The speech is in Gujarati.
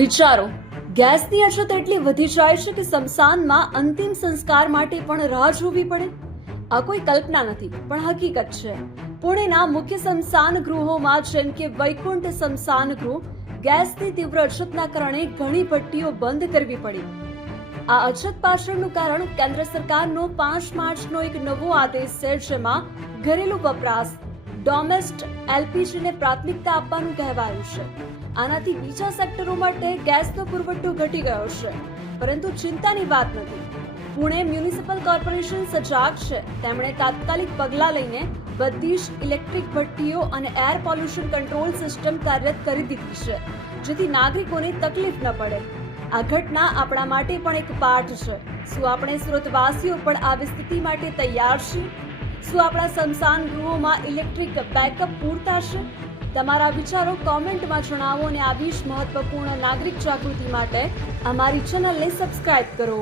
વિચારો, ગેસની અછત એટલી વધી જાય છે કે સ્મશાનમાં અંતિમ સંસ્કાર માટે પણ રાહ જોવી પડે. આ કોઈ કલ્પના નથી પણ હકીકત છે. પુણેના મુખ્ય સ્મશાન ગૃહોમાં જેમ કે વૈકુંઠ સ્મશાન ગૃહ, ગેસની તીવ્ર અછતના કારણે ઘણી ભઠ્ઠીઓ બંધ કરવી પડી. આ અછત પાછળનું કારણ કેન્દ્ર સરકારનો 5 માર્ચનો એક નવો આદેશ છે, જેમાં ઘરેલું વપરાશ ડોમેસ્ટ એલપીજીને પ્રાથમિકતા આપવાનું કહેવાયું છે. આનાથી બીજા સેક્ટરો માટે ગેસનો પુરવઠો ઘટી ગયો છે. પરંતુ ચિંતાની વાત નથી. પુણે મ્યુનિસિપલ કોર્પોરેશન સજાગ છે. તેમણે તાત્કાલિક પગલાં લઈને બધી જ ઇલેક્ટ્રિક ભઠ્ઠીઓ અને એર પોલ્યુશન કંટ્રોલ સિસ્ટમ કાર્યરત કરી દીધી છે, જેથી નાગરિકોને તકલીફ ન પડે. આ ઘટના આપણા માટે પણ એક પાઠ છે. શું આપણે સુરતવાસીઓ પણ આવી સ્થિતિ માટે તૈયાર છીએ? શું આપણા સ્મશાન ગૃહોમાં ઇલેક્ટ્રિક બેકઅપ પૂરતા છે? તમારા વિચારો કોમેન્ટમાં જણાવો અને આવી જ મહત્વપૂર્ણ નાગરિક જાગૃતિ માટે અમારી ચેનલને સબસ્ક્રાઇબ કરો.